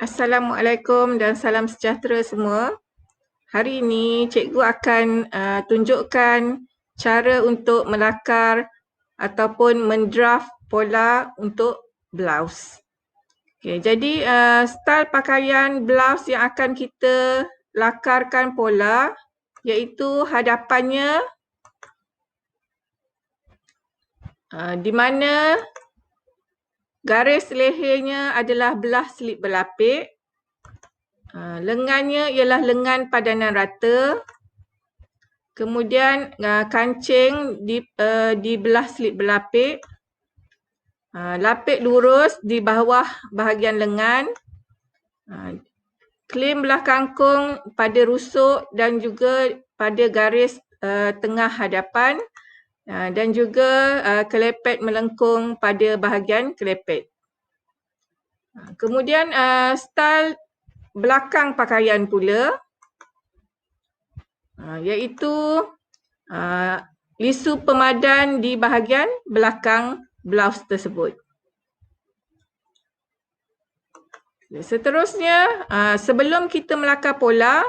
Assalamualaikum dan salam sejahtera semua. Hari ini cikgu akan tunjukkan cara untuk melakar ataupun mendraft pola untuk blouse. Okay, jadi style pakaian blouse yang akan kita lakarkan pola iaitu hadapannya di mana garis lehernya adalah belah selip berlapik. Lengannya ialah lengan padanan rata. Kemudian kancing di belah selip berlapik. Lapik lurus di bawah bahagian lengan. Klim belah kangkung pada rusuk dan juga pada garis tengah hadapan. Dan juga kelepet melengkung pada bahagian kelepet. Kemudian style belakang pakaian pula iaitu lisu pemadan di bahagian belakang blouse tersebut. Seterusnya, sebelum kita melakar pola,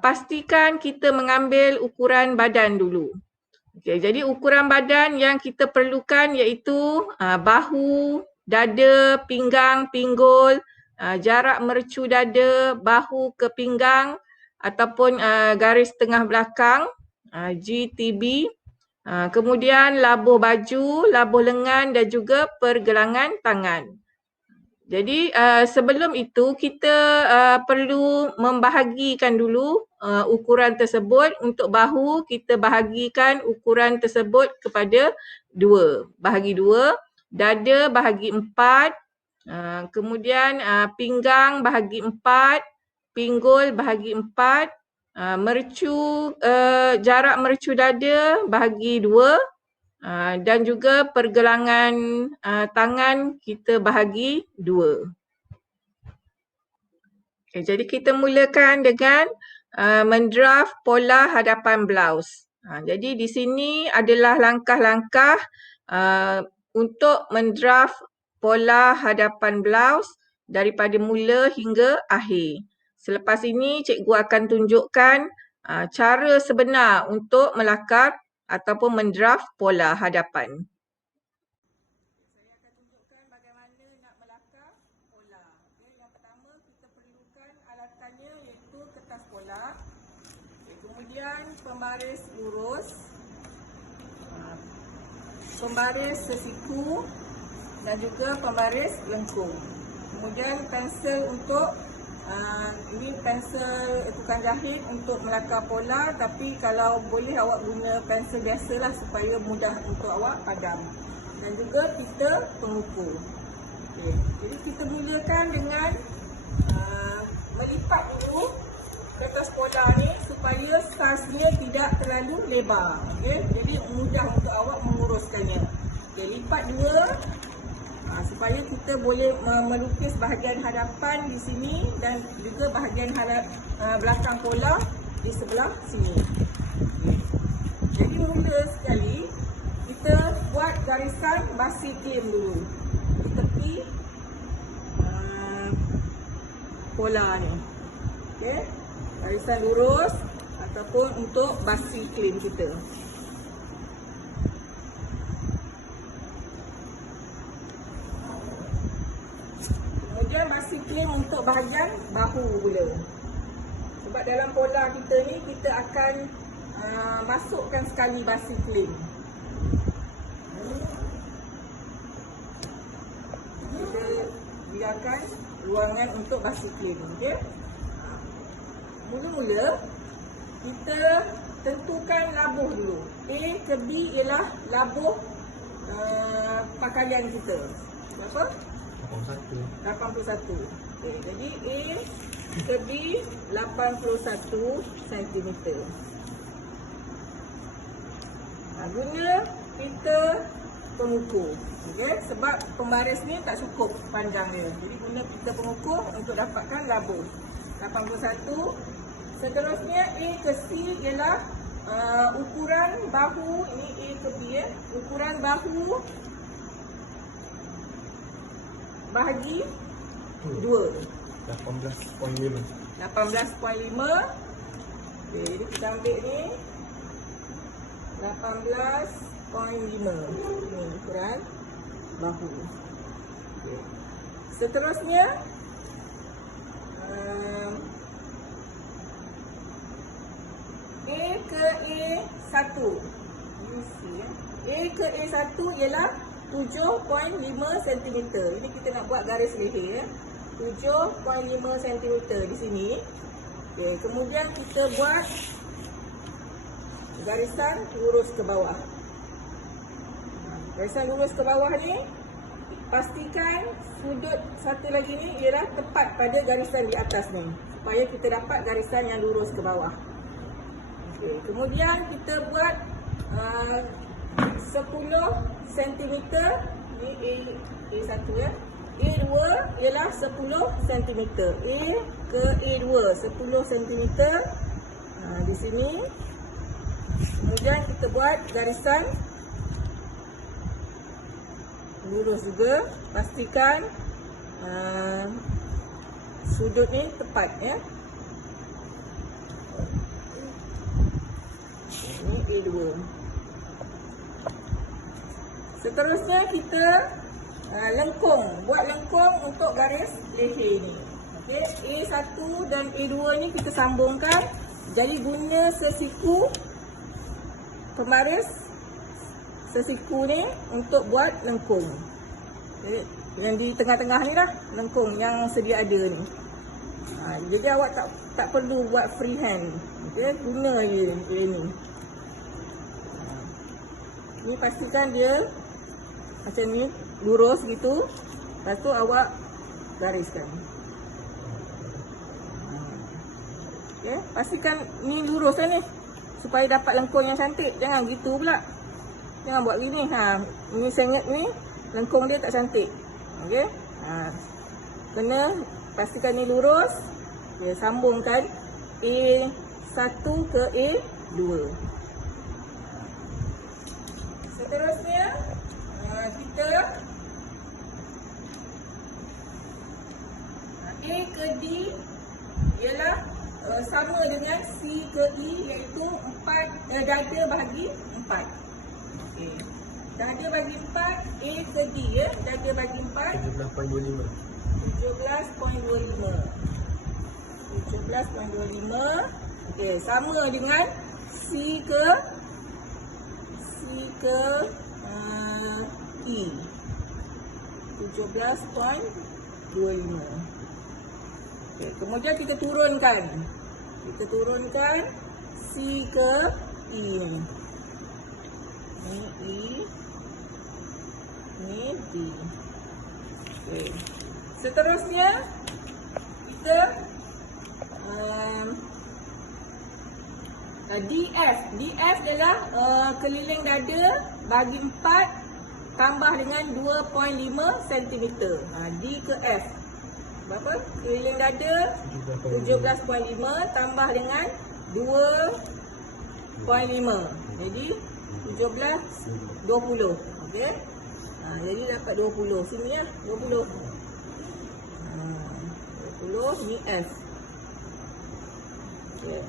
pastikan kita mengambil ukuran badan dulu. Okay, jadi ukuran badan yang kita perlukan iaitu bahu, dada, pinggang, pinggul, jarak mercu dada, bahu ke pinggang ataupun garis tengah belakang, GTB. Kemudian labuh baju, labuh lengan dan juga pergelangan tangan. Jadi sebelum itu kita perlu membahagikan dulu ukuran tersebut. Untuk bahu kita bahagikan ukuran tersebut kepada 2. Bahagi 2. Dada bahagi 4. Kemudian pinggang bahagi 4. Pinggul bahagi 4. Jarak mercu dada bahagi 2. Dan juga pergelangan tangan kita bahagi 2. Okay, jadi kita mulakan dengan mendraft pola hadapan blouse. Jadi di sini adalah langkah-langkah untuk mendraft pola hadapan blouse daripada mula hingga akhir. Selepas ini cikgu akan tunjukkan cara sebenar untuk melakar ataupun mendraft pola hadapan. Saya akan tunjukkan bagaimana nak melakar pola. Yang pertama kita perlukan alatannya iaitu kertas pola. Kemudian pembaris lurus, pembaris sesiku dan juga pembaris lengkung. Kemudian pensel untuk ini pensel tukang jahit untuk melakar pola, tapi kalau boleh awak guna pensel biasalah supaya mudah untuk awak padam. Dan juga pita pengukur. Okay. Jadi kita mulakan dengan melipat dulu kertas pola ni supaya saiznya tidak terlalu lebar. Okay. Jadi mudah untuk awak menguruskannya. Okay. Lipat 2 supaya kita boleh melukis bahagian hadapan di sini dan juga bahagian belakang pola di sebelah sini. Okay. Jadi mula sekali kita buat garisan basi klim dulu di tepi pola ni. Okay. Garisan lurus ataupun untuk basi klim kita. Kemudian basi klim untuk bahagian bahu pula. Sebab dalam pola kita ni kita akan masukkan sekali basi klim. Kita biarkan ruangan untuk basi klim. Okay? Mula-mula kita tentukan labuh dulu. A ke B ialah labuh pakaian kita. Berapa? 81. Okay, jadi A ke B 81 cm. Guna pita pengukur. Okay, sebab pembaris ni tak cukup panjang dia. Jadi guna pita pengukur untuk dapatkan labuh 81. Seterusnya A ke C ialah ukuran bahu. Ini A ke B ya. Ukuran bahu bahagi 2. 18.5. 18.5. Okey, jadi kita ambil ni 18.5. Ni ukuran bahu. Okey. Seterusnya A ke A1. A ke A1 ialah 7.5 cm. Ini kita nak buat garis leher ya. 7.5 cm di sini. Okey, kemudian kita buat garisan lurus ke bawah. Garisan lurus ke bawah ni, pastikan sudut satu lagi ni ialah tepat pada garisan di atas ni, supaya kita dapat garisan yang lurus ke bawah. Okey, kemudian kita buat 10 cm. Ni A1 ya. A2 ialah 10 cm. A ke A2 10 cm. Di sini. Kemudian kita buat garisan lurus juga. Pastikan sudut ni tepat ya. Ini A2. Seterusnya kita lengkung. Buat lengkung untuk garis leher ni. Okey, A1 dan A2 ni kita sambungkan. Jadi guna sesiku pembaris sesiku ni untuk buat lengkung. Yang di tengah-tengah ni lah lengkung yang sedia ada ni. Jadi awak tak perlu buat freehand. Okey, guna je ni. Ni pastikan dia macam ni lurus gitu. Lepas tu awak gariskan. Okey, pastikan ni lurus lah ni, supaya dapat lengkung yang cantik. Jangan gitu pula. Jangan buat gini. Ni sengit ni lengkung dia tak cantik. Okey. Kena pastikan ni lurus. Ya, sambungkan A1 ke A2. Seterusnya kita A ke D ialah sama dengan C ke E, iaitu 4 dada bahagi 4. Okey. Dada bagi 4 A ke D ya. Dada bagi 4 17.25. 17.25. 17.25. Okey, sama dengan C ke E. 17.25. Okey, kemudian kita turunkan. Kita turunkan C ke E ni. Ni E. Ni D. Okey. Seterusnya kita DF. DF adalah keliling dada bagi 4 tambah dengan 2.5 cm. D ke F. Berapa? Keliling dada 17.5 tambah dengan 2.5. Jadi 17 20. Okey. Jadi dapat 20. Sini ya, 20. 20 ni F. Okey.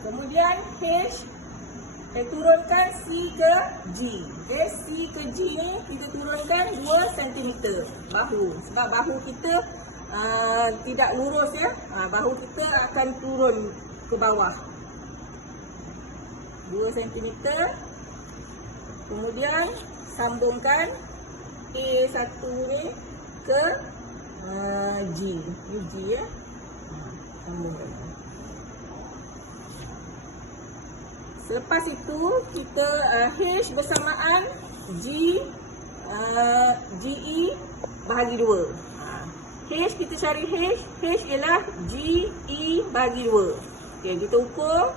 Kemudian H, saya turunkan C ke G. Okay, C ke G ni kita turunkan 2 cm bahu. Sebab bahu kita tidak lurus ya. Bahu kita akan turun ke bawah. 2 cm. Kemudian sambungkan A1 ni ke G. Ni G ya. Sambungkan. Selepas itu kita H bersamaan GE bahagi 2. H kita cari H ialah GE bahagi 2. Okey, kita ukur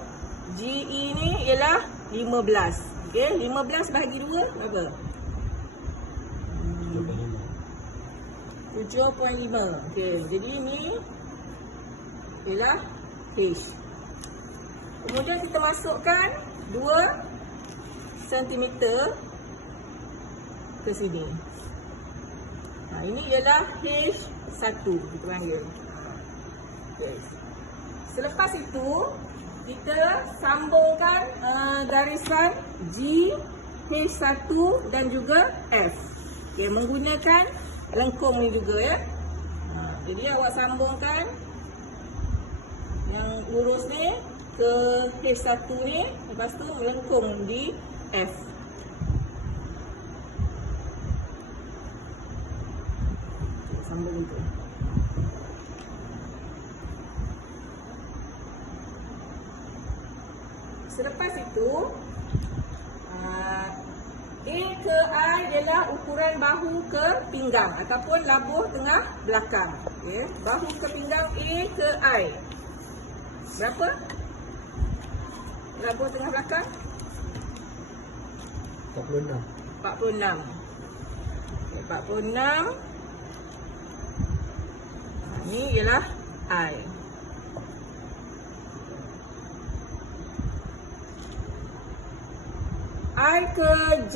GE ni ialah 15. Okey, 15 bahagi 2 berapa? 7.5. Okey, jadi ni ialah H. Kemudian kita masukkan 2 cm ke sini. Ini ialah H1 kita panggil. Okay. Selepas itu kita sambungkan garisan G, H1 dan juga F. Okay, menggunakan lengkung ni juga ya. Jadi awak sambungkan yang lurus ni ke H1 ni, lepas tu melengkung di F. Sambung itu. Selepas itu A ke I ialah ukuran bahu ke pinggang ataupun labuh tengah belakang. Okay. Bahu ke pinggang A ke I. Berapa? Labuh tengah belakang? 46. 46. Okay, 46. Ini ialah I. I ke J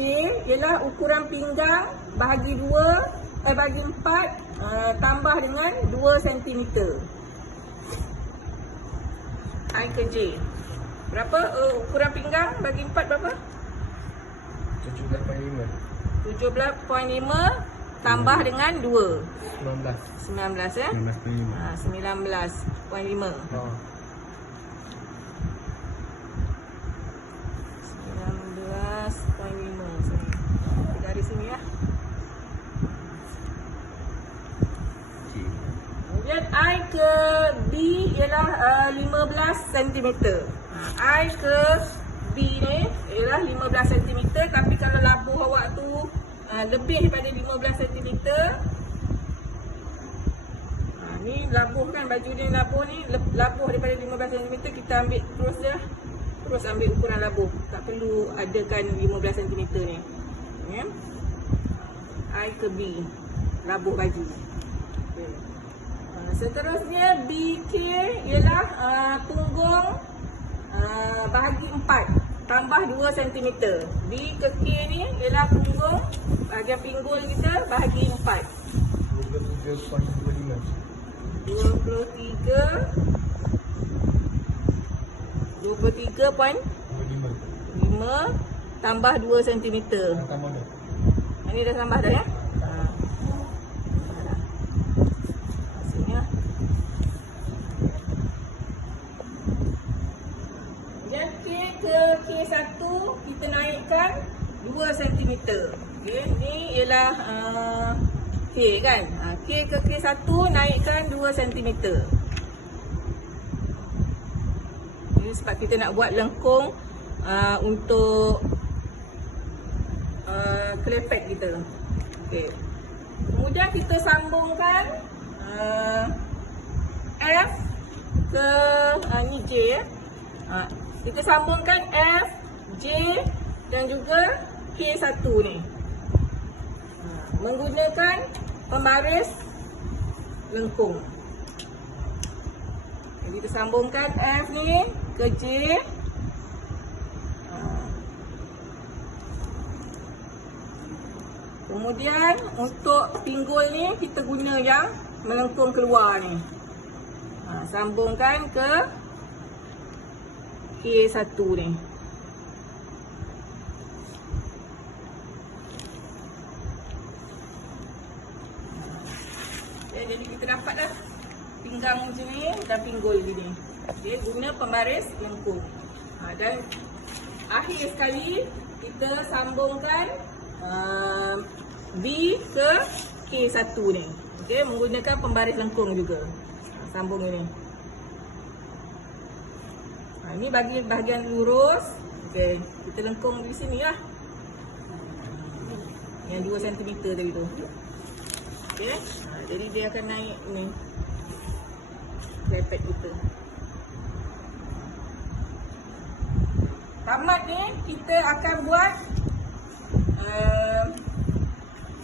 ialah ukuran pinggang bahagi 4 tambah dengan 2 cm. I ke J. Berapa ukuran pinggang bagi 4 berapa? 17.5. 17.5 tambah dengan 2. 19 ya? 19.5. Oh. 19.5. Dari sini ya. Kemudian I ke B ialah 15 cm. I ke B ni ialah 15 cm, tapi kalau labuh awak tu lebih daripada 15 cm. Ni labuh kan, baju ni labuh daripada 15 cm, kita ambil terus je. Terus ambil ukuran labuh. Tak perlu adakan 15 cm ni. Ya. I ke B, labuh baju. Okay. Seterusnya BK ialah punggung bahagi 4 tambah 2 cm. B ke K ni ialah punggung bahagian pinggul kita bahagi 4. 23.5 tambah 2 cm. Ini dah tambah dah ya? Maksudnya dan K ke K1 kita naikkan 2 cm. Okay, ni ialah K kan? K ke K1 naikkan 2 cm. Ini sebab kita nak buat lengkung untuk kelepek kita. Okay. Kemudian kita sambungkan F ke ni J ya. Kita sambungkan F, J dan juga K1 ni. Menggunakan pembaris lengkung. Jadi kita sambungkan F ni ke J. Kemudian untuk pinggul ni kita guna yang melengkung keluar ni. Sambungkan ke K1 ni. Jadi kita dapat dah pinggang macam ni dan pinggul ni. Dia guna pembaris lengkung. Dan akhir sekali kita sambungkan B ke K1 ni. Okey, menggunakan pembaris lengkung juga. Sambung ini. Ini bagi bahagian lurus. Okey, kita lengkung di sini lah. Yang 2 cm tadi tu. Okey. Jadi dia akan naik ni. Lepet kita. Tamat ni kita akan buat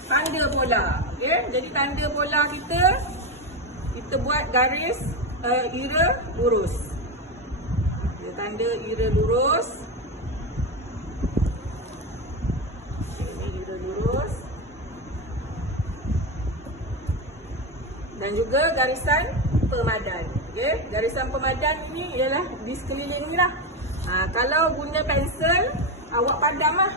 tanda bola. Okey, jadi tanda bola kita buat garis ira lurus. Kita tanda ira lurus. Ini ira lurus. dan juga garisan pemadan. Okey, garisan pemadan ini ialah di sekeliling ni lah. Kalau guna pensel, awak padam lah.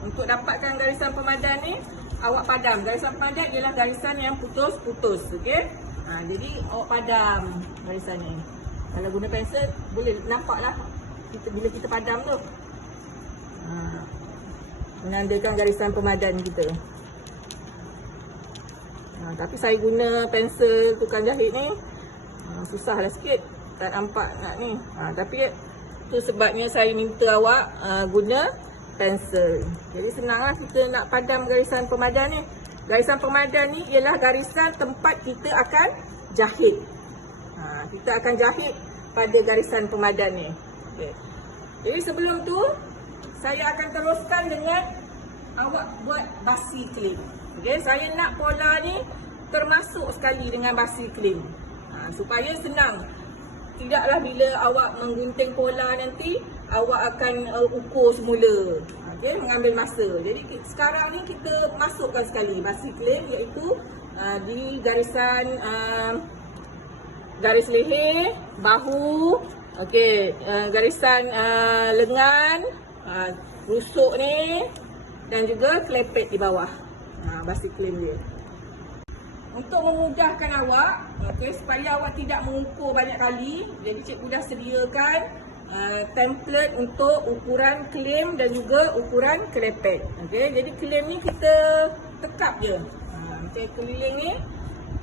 Untuk dapatkan garisan pemadan ni, awak padam. Garisan pemadan ialah garisan yang putus-putus. Okey, jadi awak padam garisan ni. Kalau guna pensel, boleh nampaklah bila kita padam tu. Menandakan garisan pemadan kita. Tapi saya guna pensel tukang jahit ni, susahlah sikit, tak nampak nak ni. Tapi tu sebabnya saya minta awak guna pensel. Jadi senanglah kita nak padam garisan pemadan ni. Garisan pemadan ni ialah garisan tempat kita akan jahit. Kita akan jahit pada garisan pemadan ni. Okay. Jadi sebelum tu, saya akan teruskan dengan awak buat basi klim. Okay, saya nak pola ni termasuk sekali dengan basi klim. Supaya senang. Tidaklah bila awak menggunting pola nanti, awak akan ukur semula. Okay, mengambil masa. Jadi sekarang ni kita masukkan sekali basi klim, iaitu di garisan garis leher, bahu, okey, garisan lengan, rusuk ni dan juga kelepek di bawah. Basi klim dia. Untuk memudahkan awak, supaya awak tidak mengukur banyak kali, jadi cikgu dah sediakan template untuk ukuran klim dan juga ukuran kelepek. Jadi klim ni kita tekap je. Macam keliling ni,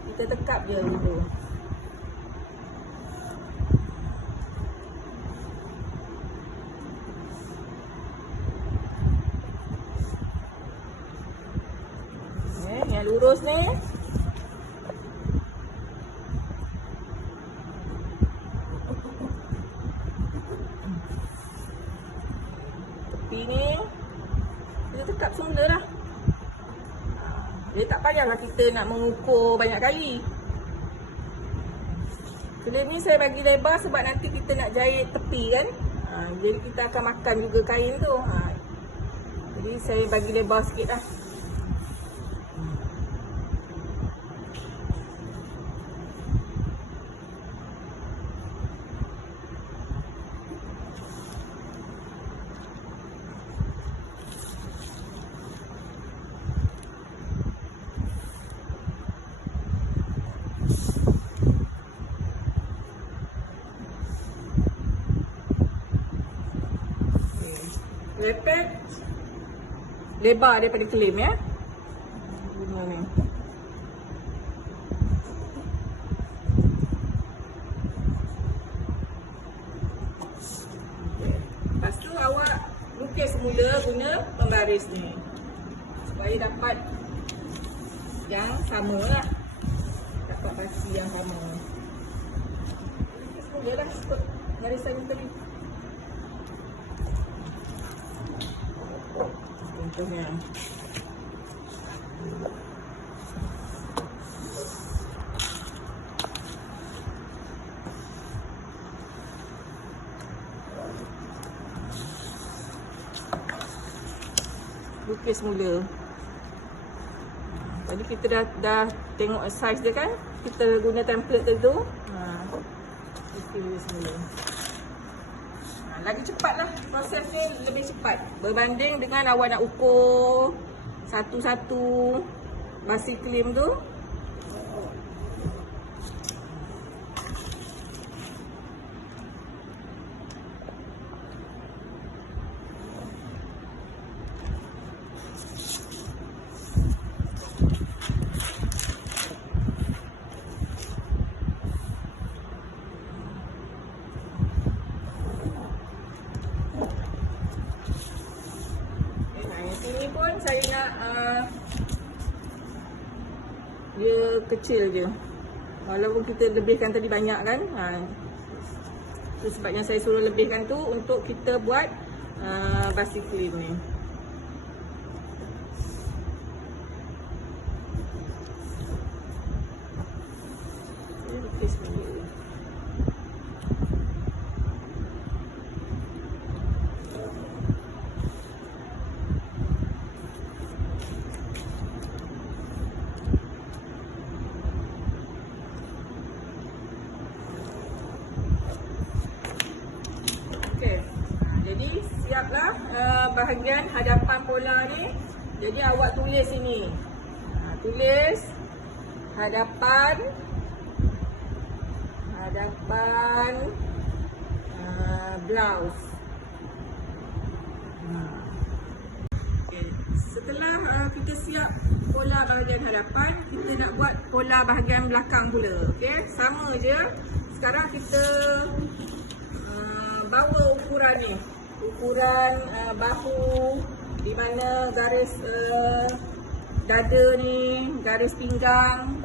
kita tekap je dulu. Yang lurus ni, tepi ni kita tekap semula lah. Dia tak payahlah kita nak mengukur banyak kali. Klim ni saya bagi lebar sebab nanti kita nak jahit tepi kan. Jadi kita akan makan juga kain tu. Jadi saya bagi lebar sikit lah. Kelepek lebar daripada klim ya. Guna ni. Lepas tu awak lukis semula guna pembaris ni. Supaya dapat yang sama lah. Dapat basi yang sama. Lukis semula lah ikut garisan yang tadi. Contohnya lukis mula. Tadi kita dah tengok size dia kan. Kita guna template tu. Lukis mula. Lagi cepatlah, proses ni lebih cepat berbanding dengan awak nak ukur satu-satu basi klim tu. Saya nak dia kecil je. Walaupun kita lebihkan tadi banyak kan. Itu sebabnya saya suruh lebihkan tu untuk kita buat basi klim ni. Lukis dulu. bahagian hadapan pola ni. Jadi awak tulis sini. Tulis hadapan blouse. Okay. Setelah kita siap pola bahagian hadapan, kita nak buat pola bahagian belakang pula. Okey, sama je. Sekarang kita bawa ukuran ni. Ukuran bahu, di mana garis dada ni, garis pinggang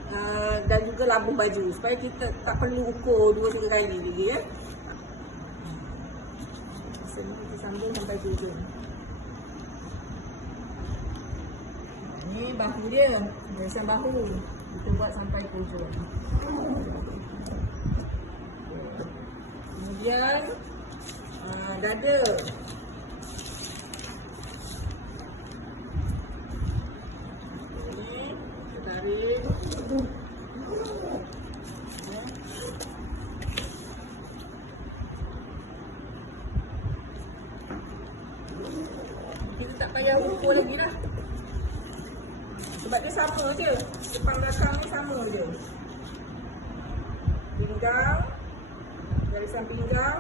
dan juga labuh baju, supaya kita tak perlu ukur 2-3 kali lagi ya. Kita sambung sampai hujung. Ni bahu dia, barisan bahu. Kita buat sampai hujung. Kemudian dada. Kita tak payah ukur lagi lah, sebab dia sama je, depan belakang ni sama je. Pinggang, garisan pinggang.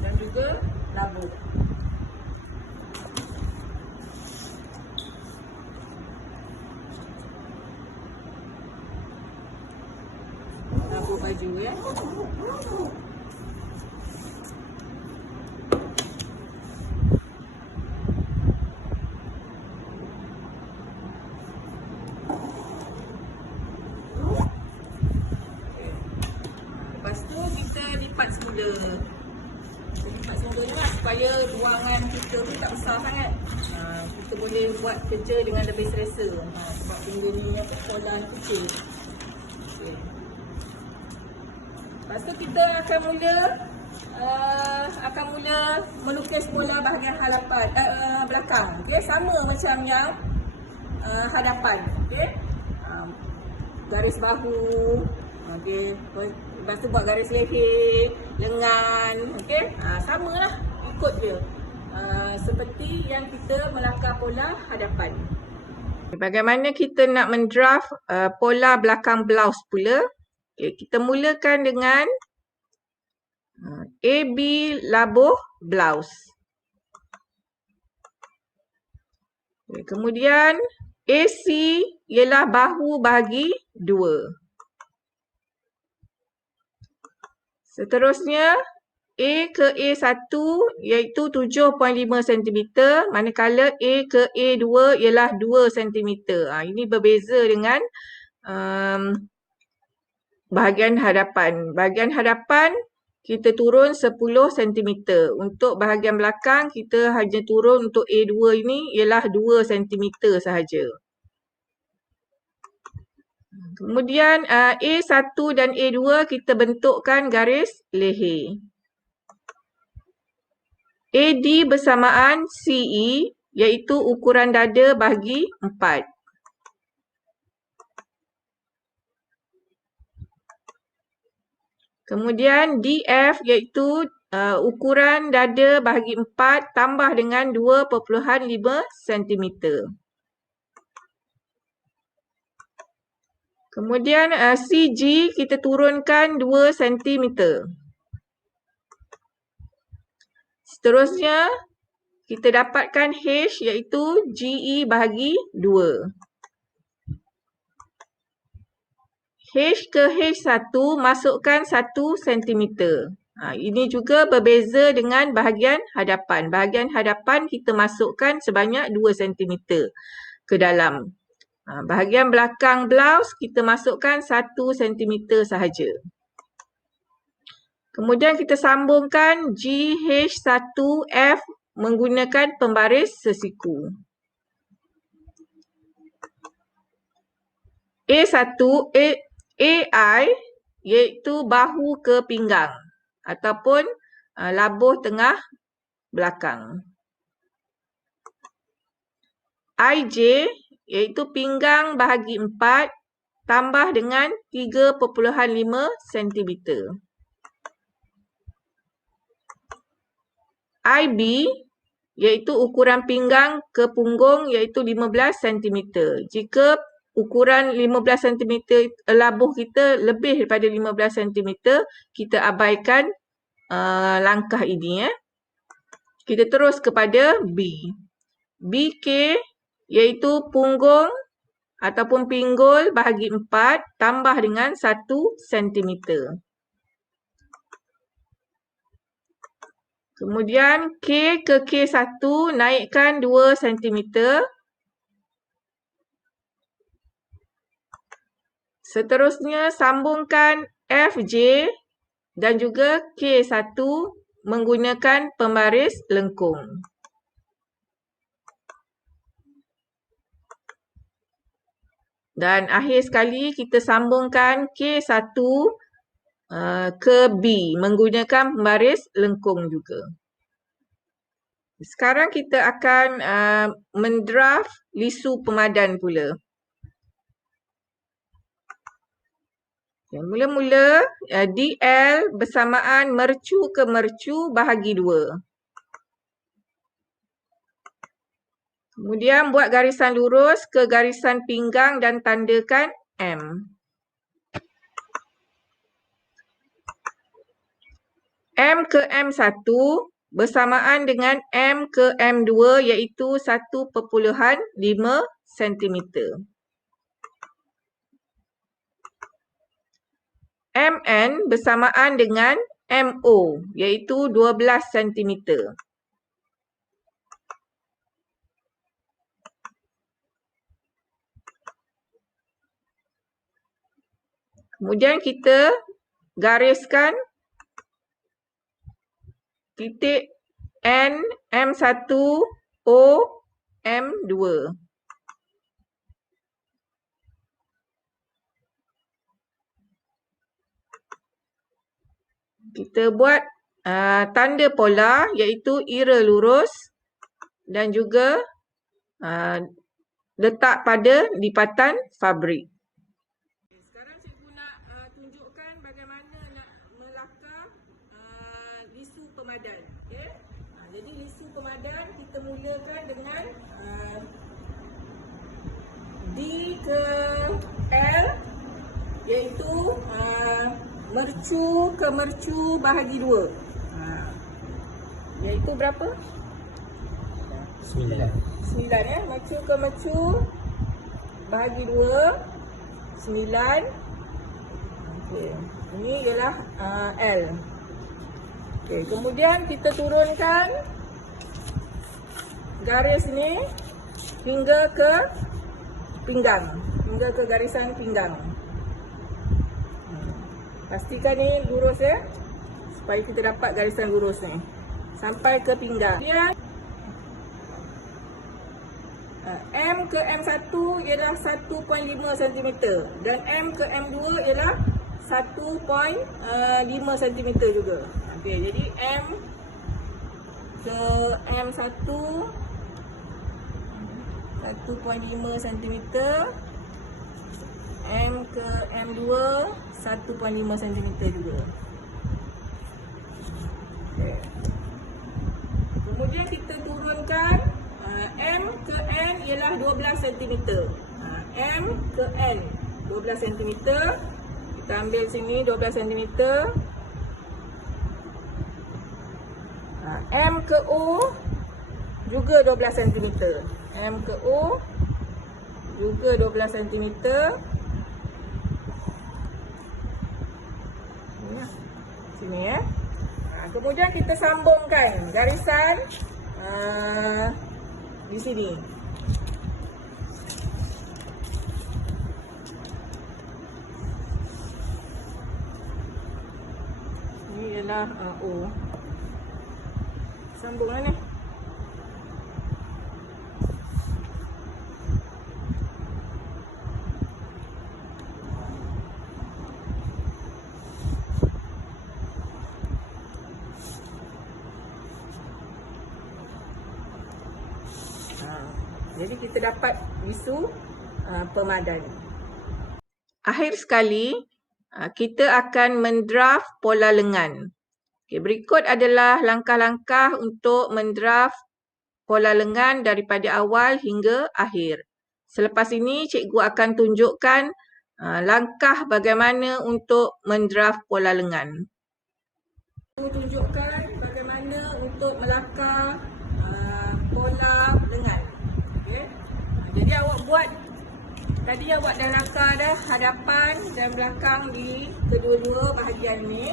Dan juga labuh. Labuh baju ya. Lepas tu kita lipat semula. Lipat semula ni lah supaya ruangan kita tu tak besar sangat. Kita boleh buat kerja dengan lebih selesa. Sebab benda ni pola ni kecil. Okay. Lepas tu kita akan mula melukis pola bahagian belakang. Okay, sama macam yang hadapan. Okay. Garis bahu. Okay. Lepas tu buat garis leher, lengan. Okay. Sama lah, ikut je. Seperti yang kita melakar pola hadapan. Bagaimana kita nak mendraft pola belakang blouse pula? Okay, kita mulakan dengan AB labuh blouse. Okay, kemudian AC ialah bahu bahagi 2. Seterusnya A ke A1 iaitu 7.5 cm, manakala A ke A2 ialah 2 cm. Ini berbeza dengan bahagian hadapan. Bahagian hadapan kita turun 10 cm. Untuk bahagian belakang kita hanya turun untuk A2 ini ialah 2 cm sahaja. Kemudian A1 dan A2 kita bentukkan garis leher. AD bersamaan CE iaitu ukuran dada bahagi 4. Kemudian DF iaitu ukuran dada bahagi 4 tambah dengan 2.5 cm. Kemudian CG kita turunkan 2 cm. Seterusnya kita dapatkan H iaitu GE bahagi 2. H ke H1 masukkan 1 cm. Ini juga berbeza dengan bahagian hadapan. Bahagian hadapan kita masukkan sebanyak 2 cm ke dalam. Bahagian belakang blouse kita masukkan 1 cm sahaja. Kemudian kita sambungkan GH1F menggunakan pembaris sesiku. AI iaitu bahu ke pinggang ataupun labuh tengah belakang. IJ iaitu pinggang bahagi 4 tambah dengan 3.5 cm. IB iaitu ukuran pinggang ke punggung iaitu 15 cm. Jika ukuran 15 cm labuh kita lebih daripada 15 cm, kita abaikan langkah ini. Kita terus kepada B. BK iaitu punggung ataupun pinggul bahagi 4 tambah dengan 1 cm. Kemudian K ke K1 naikkan 2 cm. Seterusnya sambungkan FJ dan juga K1 menggunakan pembaris lengkung. Dan akhir sekali kita sambungkan K1 ke B menggunakan pembaris lengkung juga. Sekarang kita akan mendraft lisu pemadan pula. Mula-mula DL bersamaan mercu ke mercu bahagi 2. Kemudian buat garisan lurus ke garisan pinggang dan tandakan M. M ke M1 bersamaan dengan M ke M2 iaitu 1.5 cm. MN bersamaan dengan MO iaitu 12 cm. Kemudian kita gariskan titik N M1 O M2. Kita buat tanda pola iaitu ira lurus dan juga letak pada lipatan fabrik. Sekarang cikgu nak tunjukkan bagaimana nak melakar lisu pemadan. Okay? Jadi lisu pemadan kita mulakan dengan D ke L iaitu mercu ke mercu bahagi 2. Iaitu berapa? 9 ya. Mercu ke mercu bahagi 2. 9. Okey. Ini ialah L. Okey, kemudian kita turunkan garis ni hingga ke pinggang. Hingga ke garisan pinggang. Pastikan ni lurus ya. Supaya kita dapat garisan lurus ni. Sampai ke pinggang. Kemudian M ke M1 ialah 1.5 cm dan M ke M2 ialah 1.5 cm juga. Okey, jadi M ke M1 1.5 cm, M ke M2 1.5 cm juga. Okay. Kemudian kita turunkan M ke N ialah 12 cm. M ke N 12 cm. Kita ambil sini 12 cm. M ke O juga 12 cm. M ke O juga 12 cm. Sini ya. Kemudian kita sambungkan garisan di sini. Ini ialah O. Sambunglah ni. Jadi kita dapat isu pemadan. Akhir sekali, kita akan mendraft pola lengan. Berikut adalah langkah-langkah untuk mendraft pola lengan daripada awal hingga akhir. Selepas ini, cikgu akan tunjukkan langkah bagaimana untuk mendraft pola lengan. Tunjukkan bagaimana untuk melakar pola lengan. Okay. Jadi awak buat, tadi awak dah lakar dah hadapan dan belakang di kedua-dua bahagian ni.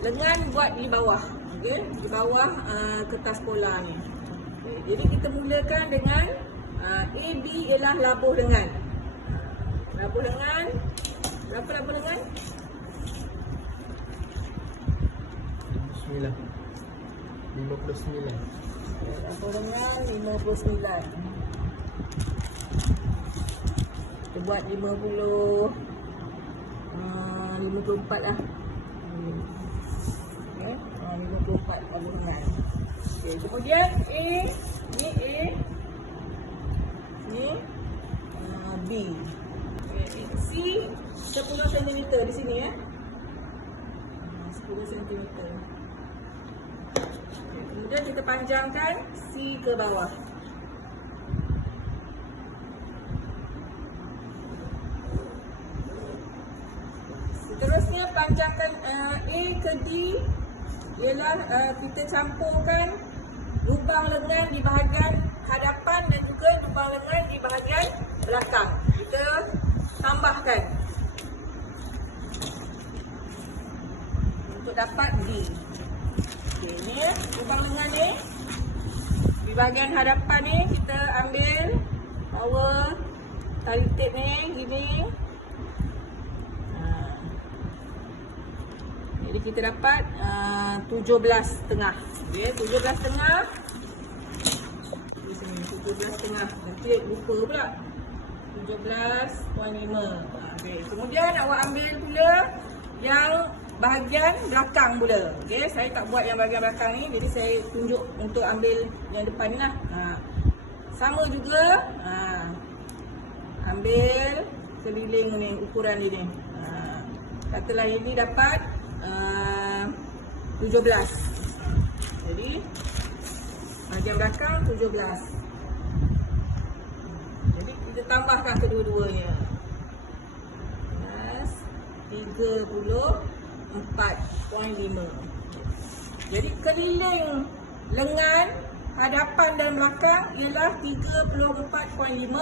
Lengan buat di bawah, okay? Di bawah kertas pola ni. Okay. Jadi kita mulakan dengan AB ialah labuh lengan. Labuh lengan, berapa labuh lengan? 59. Labuh lengan 59. Kita buat 54 lah. Okay. 54 labuh lengan. Okay. Kemudian A, ni A, ni B. Okay. C 10 cm di sini ya. 10 cm. Okay. Kemudian kita panjangkan C ke bawah. Seterusnya panjangkan A ke D ialah kita campurkan lubang lengan di bahagian hadapan dan juga lubang lengan di bahagian belakang. Kita tambahkan untuk dapat D. Okey, ni lubang lengan ni di bahagian hadapan ni kita ambil power tali tape ni gini. Jadi kita dapat 17.5. Okey, 17.5. Di sini 17.5. Nanti lupa pula. 17.5. Okey, kemudian awak ambil pula yang bahagian belakang pula. Okey, saya tak buat yang bahagian belakang ni, jadi saya tunjuk untuk ambil yang depan ni lah. Sama juga. Ambil keliling ni, ukuran ni. Katalah ini dapat 17. Jadi bahagian belakang 17. Jadi kita tambahkan kedua-duanya. 34.5. Jadi keliling lengan hadapan dan belakang ialah 34.5.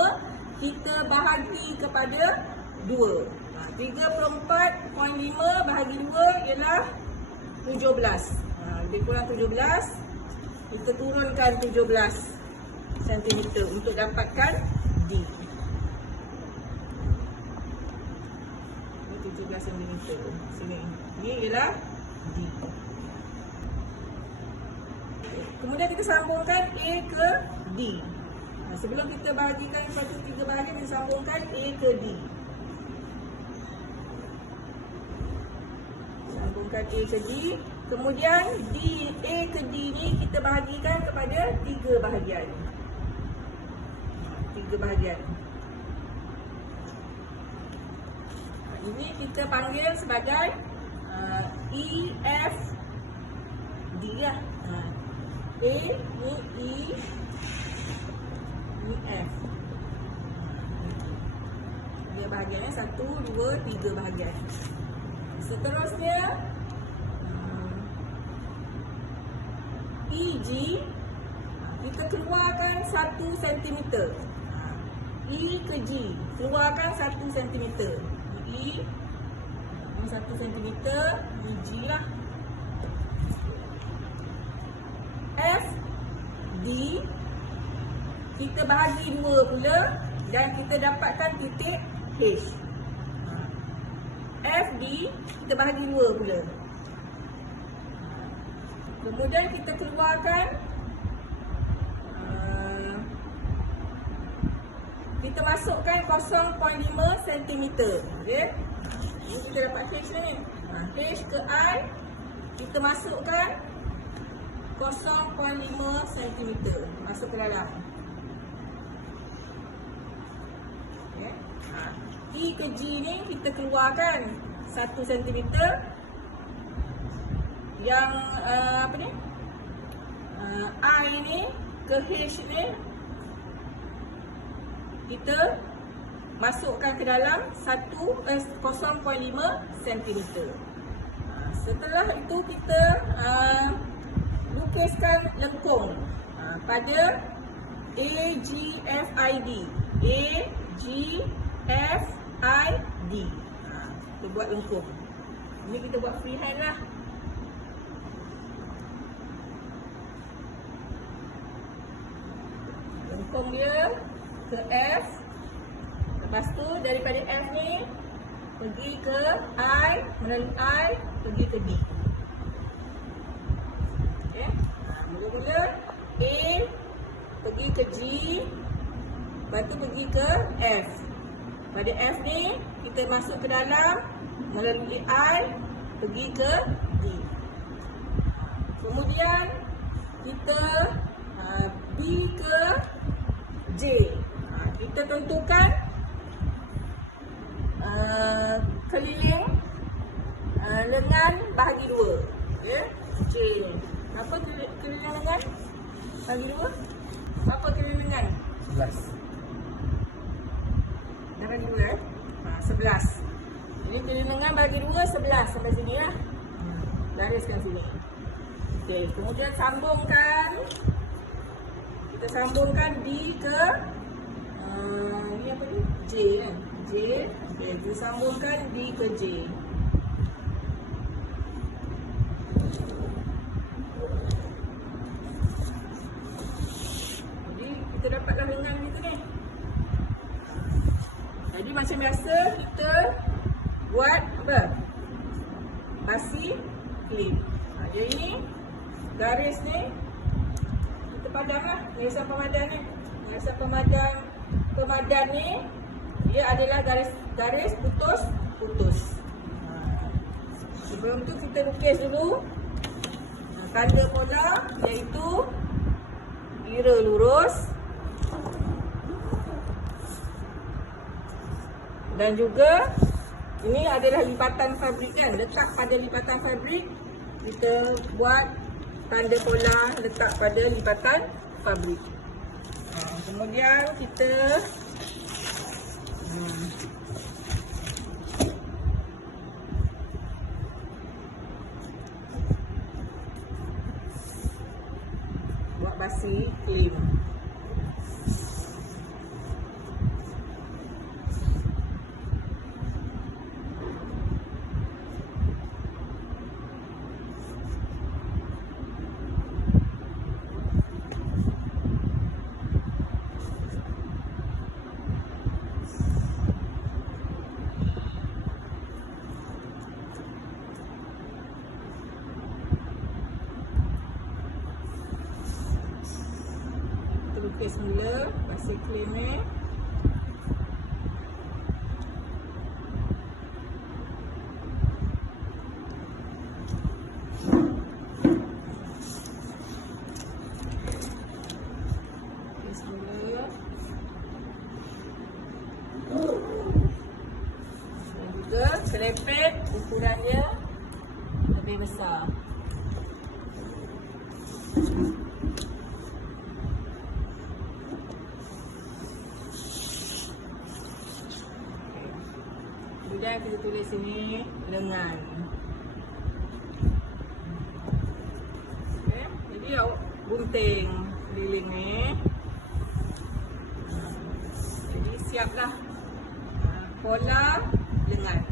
Kita bahagi kepada 2. 34.5 bahagi 2 ialah 17. Lebih kurang 17. Kita turunkan 17 cm untuk dapatkan D. Ini 17 cm. Sini. Ini ialah D. Kemudian kita sambungkan A ke D. Sebelum kita bahagikan satu 3 bahagian, kita sambungkan A ke D. Sambungkan A ke D. Kemudian D, A ke D ni kita bahagikan kepada 3 bahagian. 3 bahagian. Ini kita panggil sebagai E, F, D lah. A ni E, ni F. Dia bahagiannya 1, 2, 3 bahagian. Seterusnya EG kita keluarkan 1 cm. E ke G keluarkan 1 cm. E ini 1 cm, G lah. F D kita bahagi 2 pula dan kita dapatkan titik H. F D kita bahagi 2 pula. Kemudian kita keluarkan kita masukkan 0.5 cm. Okay? Ini kita dapat H ni. H ke I kita masukkan 0.5 cm. Masuk ke dalam. ke G ni kita keluarkan 1 cm. Yang apa ni? I ni ke H ni kita masukkan ke dalam 0.5 cm. Setelah itu kita lukiskan lengkung pada AGFID. AGFID. Kita buat lengkung. Ini kita buat freehand lah. Lengkung dia ke F. Lepas tu daripada F ni pergi ke I, melalui I pergi ke D. Okey. Mula-mula A pergi ke G, lepas tu pergi ke F. Pada F ni kita masuk ke dalam melalui I pergi ke D. Kemudian kita B ke J. Kita tentukan keliling lengan bahagi 2. Ya, J. Apa keliling lengan bahagi 2? Apa keliling lengan? 11. Dah bagi 2 11. Jadi keliling lengan bagi 2 11 sampai sini ya. Gariskan sini. Okey, kemudian sambungkan. Kita sambungkan D ke ni apa ni? J kan? J. Okey, kita sambungkan D ke J. Jadi kita dapatlah lengan kita ni. Jadi macam biasa kita buat apa? Basi klip. Jadi ni garis ni kita padamlah, garisan pemadan ni. Garisan pemadan ni dia adalah garis putus. Sebelum tu kita lukis dulu tanda pola, iaitu kira lurus dan juga ini adalah lipatan fabrik kan, letak pada lipatan fabrik. Kita buat tanda pola letak pada lipatan fabrik. Kemudian kita buat basi klim. Lukis mula basi klim ni. Lukis mula. Dan juga serepet ukurannya lebih besar. Kemudian kita tulis sini lengan. Okay. Jadi gunting keliling ni. Jadi siaplah pola lengan.